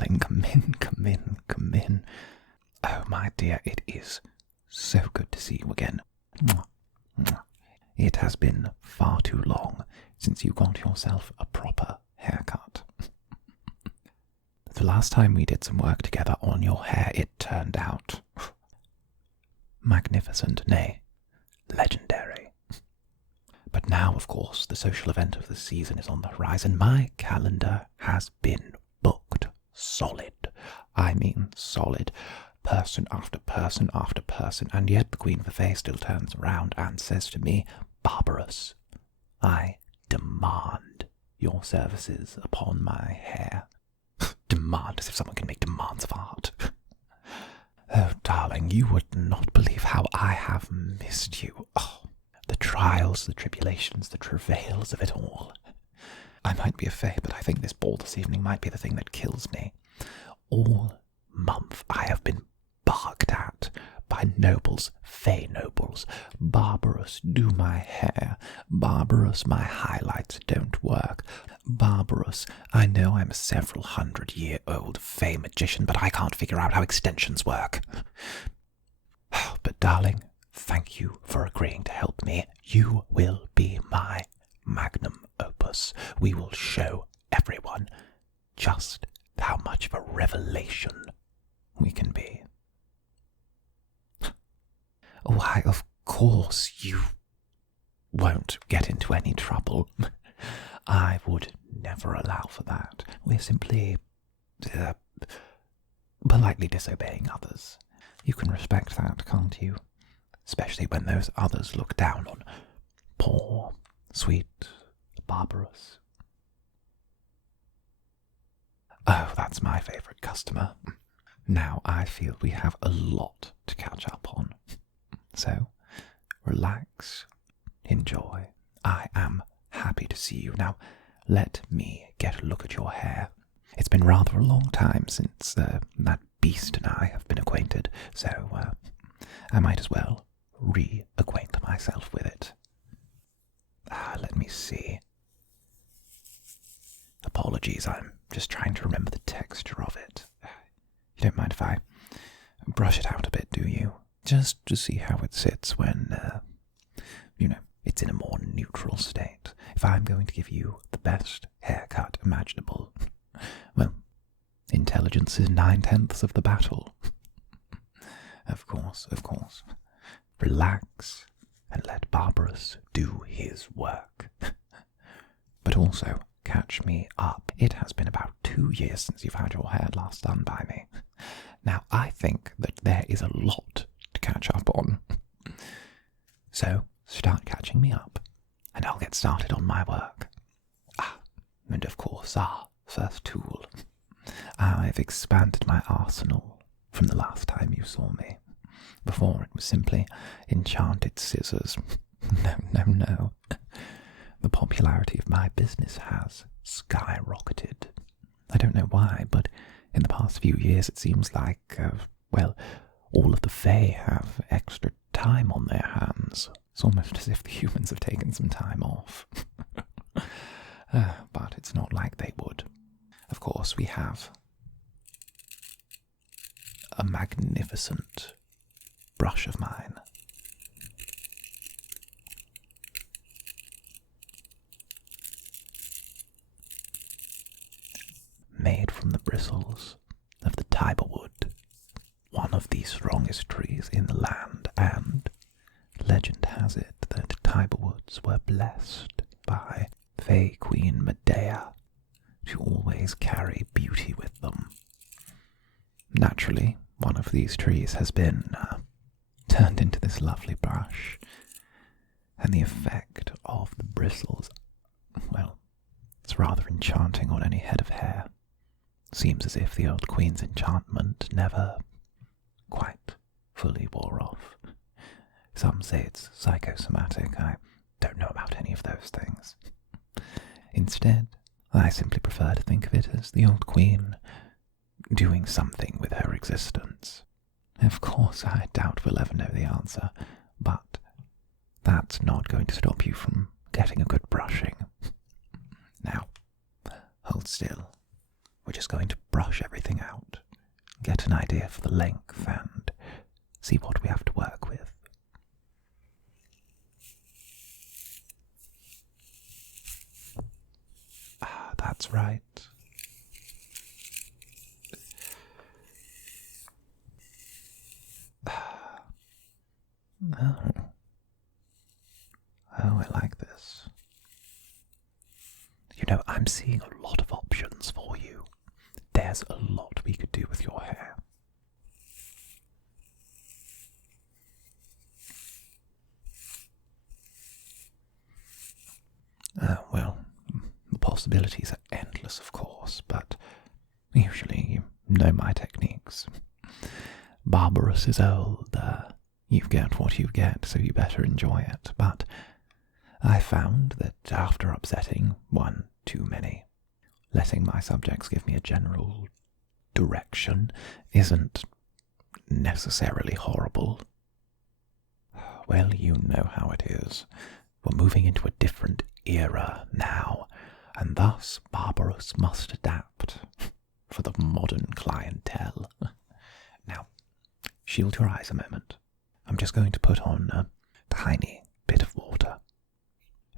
darling, come in, come in, come in. Oh, my dear, it is so good to see you again. It has been far too long since you got yourself a proper haircut. The last time we did some work together on your hair, it turned out magnificent, nay, legendary. But now, of course, the social event of the season is on the horizon. My calendar has been booked solid. I mean solid. Person after person after person, and yet the Queen of the Fae still turns around and says to me, Barbarous, I demand your services upon my hair. Demand, as if someone can make demands of art. Oh, darling, you would not believe how I have missed you. Oh, the trials, the tribulations, the travails of it all. I might be a fae, but I think this ball this evening might be the thing that kills me. All month I have been barked at by nobles, fae nobles. Barbarous, do my hair. Barbarous, my highlights don't work. Barbarous, I know I'm a several 100-year-old fae magician, but I can't figure out how extensions work. But darling, thank you for agreeing to help me. You will be my magnum opus. We will show everyone just how much of a revelation we can be. Why, of course you won't get into any trouble. I would never allow for that. We're simply politely disobeying others. You can respect that, can't you? Especially when those others look down on poor, sweet, Barbarous. Oh, that's my favourite customer. Now I feel we have a lot to catch up on. So, relax, enjoy. I am happy to see you. Now, let me get a look at your hair. It's been rather a long time since that beast and I have been acquainted, so I might as well reacquaint myself with it. Let me see. Apologies, I'm just trying to remember the texture of it. You don't mind if I brush it out a bit, do you? Just to see how it sits when, it's in a more neutral state. If I'm going to give you the best haircut imaginable, well, intelligence is 9/10 of the battle. Of course. Relax and let Barbarous do his work. But also, catch me up. It has been about 2 years since you've had your hair last done by me. Now, I think that there is a lot to catch up on. So, start catching me up, and I'll get started on my work. And of course, our first tool. I've expanded my arsenal from the last time you saw me. Before, it was simply enchanted scissors. No. The popularity of my business has skyrocketed. I don't know why, but in the past few years it seems like, all of the Fae have extra time on their hands. It's almost as if the humans have taken some time off. But it's not like they would. Of course, we have a magnificent brush of mine. Made from the bristles of the Tiber wood, one of the strongest trees in the land, and legend has it that Tiber woods were blessed by Fae Queen Medea to always carry beauty with them. Naturally, one of these trees has been turned into this lovely brush, and the effect of the bristles, it's rather enchanting on any head of hair. Seems as if the old queen's enchantment never quite fully wore off. Some say it's psychosomatic. I don't know about any of those things. Instead, I simply prefer to think of it as the old queen doing something with her existence. Of course, I doubt we'll ever know the answer, but that's not going to stop you from getting a good brushing. Now, hold still. we're just going to brush everything out, get an idea for the length, and see what we have to work with. Ah, that's right. Oh, I like this. You know, I'm seeing a lot of options for you. There's a lot we could do with your hair. Well, the possibilities are endless, of course, but usually you know my techniques. Barbarous is old. You get what you get, so you better enjoy it. But I found that after upsetting one too many, letting my subjects give me a general direction isn't necessarily horrible. Well, you know how it is. We're moving into a different era now, and thus Barbarous must adapt for the modern clientele. Now, shield your eyes a moment. I'm just going to put on a tiny bit of water,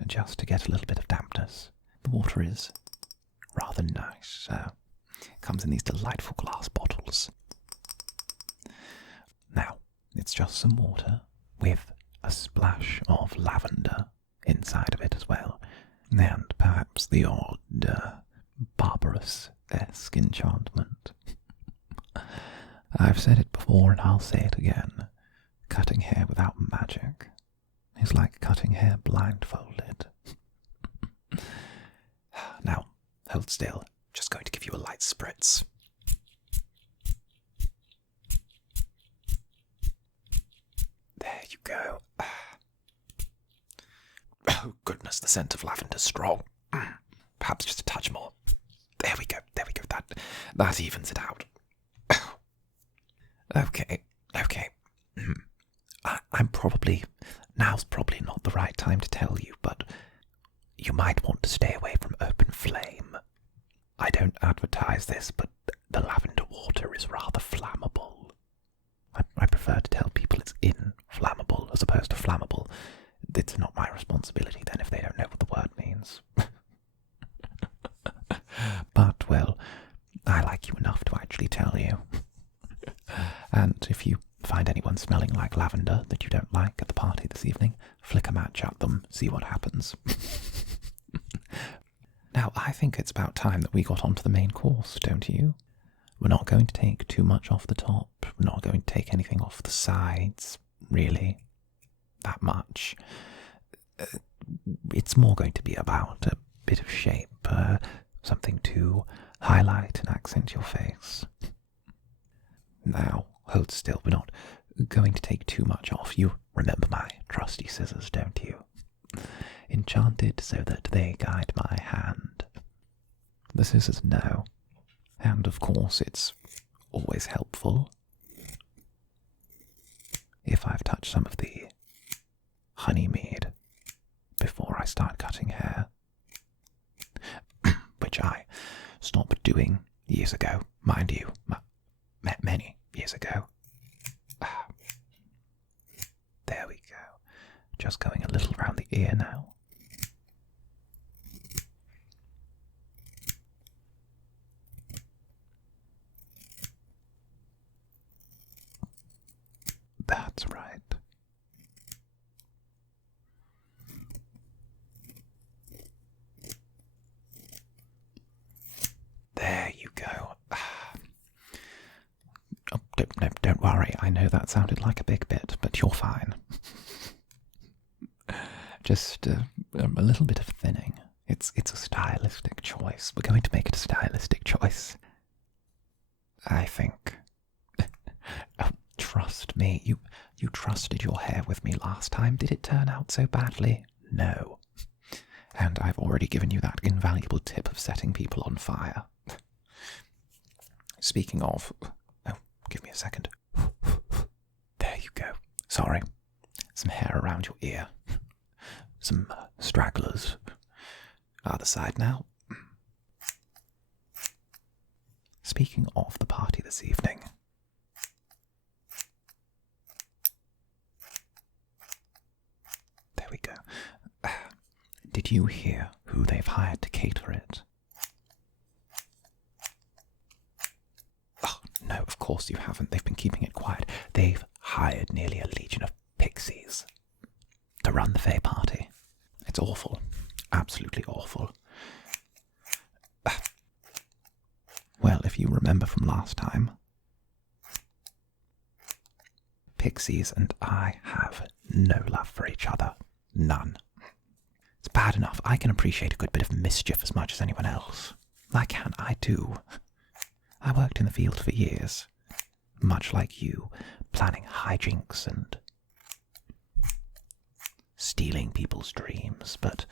just to get a little bit of dampness. The water is rather nice. It comes in these delightful glass bottles. Now, it's just some water with a splash of lavender inside of it as well, and perhaps the odd Barbarous-esque enchantment. I've said it before and I'll say it again. Cutting hair without magic is like cutting hair blindfolded. Now, hold still. Just going to give you a light spritz. There you go. Oh goodness, the scent of lavender's strong. Perhaps just a touch more. There we go. That evens it out. Okay. Now's probably not the right time to tell you, but you might want to stay away from open flame. I don't advertise this, but the lavender water is rather flammable. I prefer to tell people it's inflammable as opposed to flammable. It's not my responsibility then if they don't know what the word means. But, well, I like you enough to actually tell you. And if you find anyone smelling like lavender that you don't like at the party this evening, flick a match at them, see what happens. Now, I think it's about time that we got onto the main course, don't you? We're not going to take too much off the top. We're not going to take anything off the sides, really. That much. It's more going to be about a bit of shape, something to highlight and accent your face. Now, hold still, we're not going to take too much off. You remember my trusty scissors, don't you? Enchanted so that they guide my hand. The scissors know. And of course, it's always helpful if I've touched some of the honey mead before I start cutting hair, which I stopped doing years ago, mind you, many years ago. There we go. Just going a little around the ear now. That's right. There you go. Oh, don't worry. I know that sounded like a big bit, but you're fine. Just a little bit of thinning. It's a stylistic choice. We're going to make it a stylistic choice. I think. Oh, trust me. You trusted your hair with me last time. Did it turn out so badly? No. And I've already given you that invaluable tip of setting people on fire. Speaking of... Oh, give me a second. There you go. Sorry. Some hair around your ear. Some stragglers. Other side now. speaking of the party this evening, there we go. Did you hear who they've hired to cater it? Oh, no, of course you haven't. They've been keeping it quiet. They've hired nearly a legion of pixies to run the Fae party. It's awful. Absolutely awful. Well, if you remember from last time, pixies and I have no love for each other. None. It's bad enough. I can appreciate a good bit of mischief as much as anyone else. I do. I worked in the field for years, much like you, planning hijinks and stealing people's dreams, but,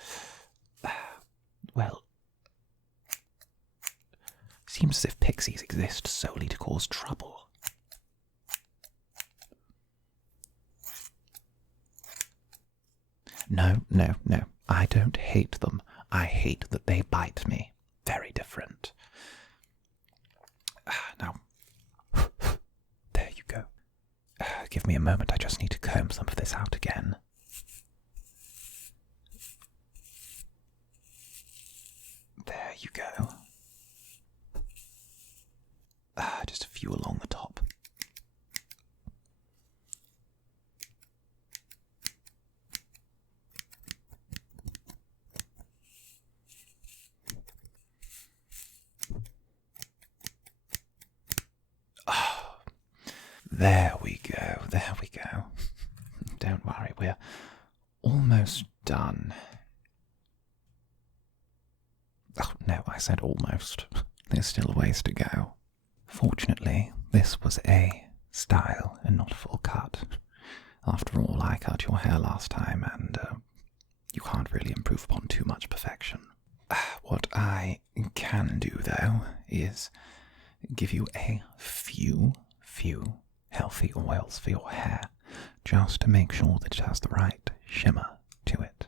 well, seems as if pixies exist solely to cause trouble. No. I don't hate them. I hate that they bite me. Very different. Now, there you go. Give me a moment. I just need to comb some of this out again. There you go. Just a few along the top. There we go, there we go. Don't worry, we're almost done. Oh, no, I said almost. There's still a ways to go. Fortunately, this was a style and not a full cut. After all, I cut your hair last time, and you can't really improve upon too much perfection. What I can do, though, is give you a few healthy oils for your hair, just to make sure that it has the right shimmer to it.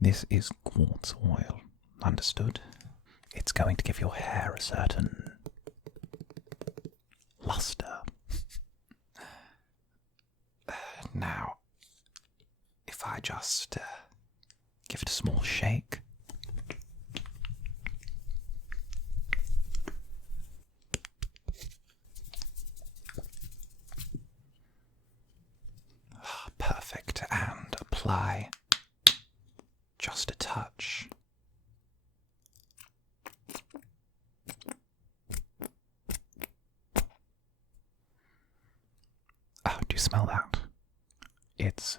This is quartz oil, understood? It's going to give your hair a certain luster. Now, if I just give it a small shake. Perfect, and apply just a touch. Oh, do you smell that? It's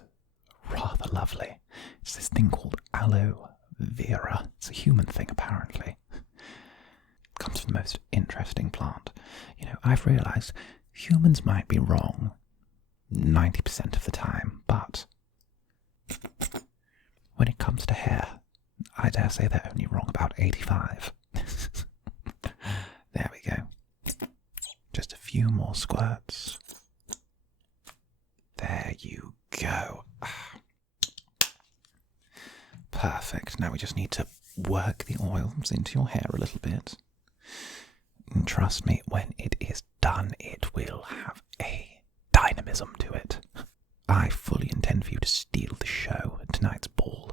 rather lovely. It's this thing called aloe vera. It's a human thing, apparently. It comes from the most interesting plant. You know, I've realised humans might be wrong 90% of the time, but when it comes to hair, I dare say they're only wrong about 85. There we go. Just a few more squirts. There you go. Perfect. Now we just need to work the oils into your hair a little bit. And trust me, when it is done, it will have a dynamism to it. I fully intend for you to steal the show at tonight's ball.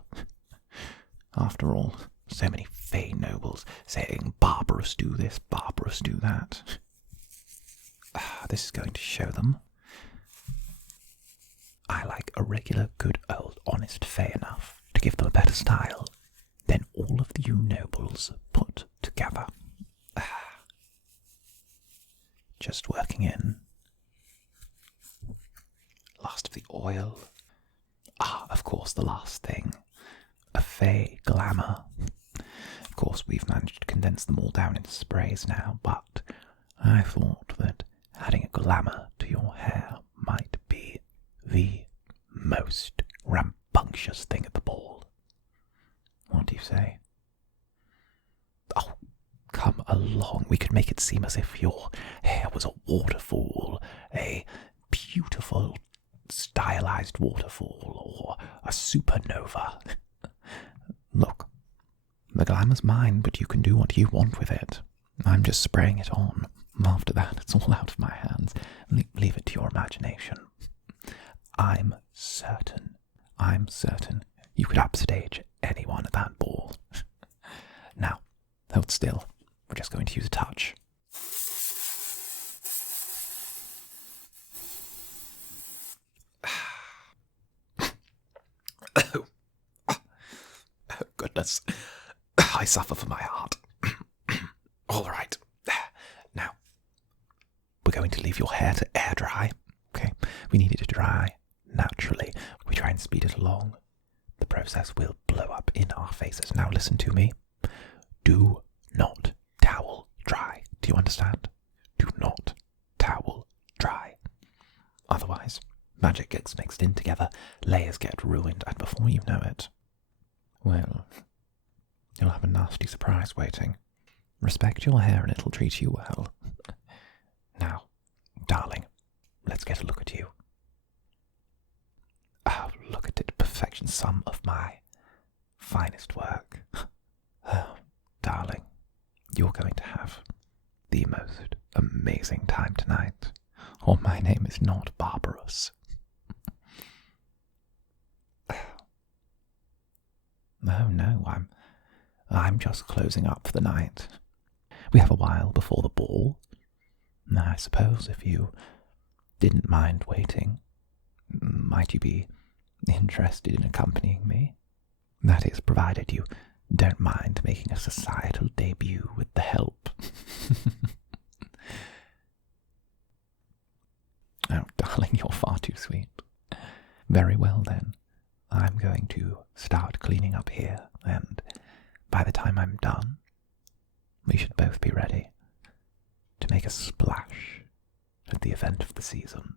After all, so many Fae nobles saying, "Barbarous do this, barbarous do that." This is going to show them I like a regular, good old, honest Fae enough to give them a better style than all of you nobles put together. Just working in. Last of the oil. Of course, the last thing. A Fae glamour. Of course, we've managed to condense them all down into sprays now, but I thought that adding a glamour to your hair might be the most rambunctious thing at the ball. What do you say? Oh, come along. We could make it seem as if your hair was a waterfall, a beautiful, stylized waterfall, or a supernova. Look, the glamour's mine, but you can do what you want with it. I'm just spraying it on. After that, it's all out of my hands. Leave it to your imagination. I'm certain you could upstage anyone at that ball. Now, hold still. We're just going to use a touch. Oh, goodness. I suffer for my art. All right. Now, we're going to leave your hair to air dry. Okay? We need it to dry naturally. We try and speed it along. The process will blow up in our faces. Now listen to me. Do not towel dry. Do you understand? Do not towel dry. Otherwise, magic gets mixed in together, layers get ruined, and before you know it, well, you'll have a nasty surprise waiting. Respect your hair and it'll treat you well. Now, darling, let's get a look at you. Oh, look at it, perfection, some of my finest work. Oh, darling, you're going to have the most amazing time tonight. Or my name is not barbarous. No, I'm just closing up for the night. We have a while before the ball. I suppose if you didn't mind waiting, might you be interested in accompanying me? That is, provided you don't mind making a societal debut with the help. Oh, darling, you're far too sweet. Very well, then. I'm going to start cleaning up here, and by the time I'm done, we should both be ready to make a splash at the event of the season.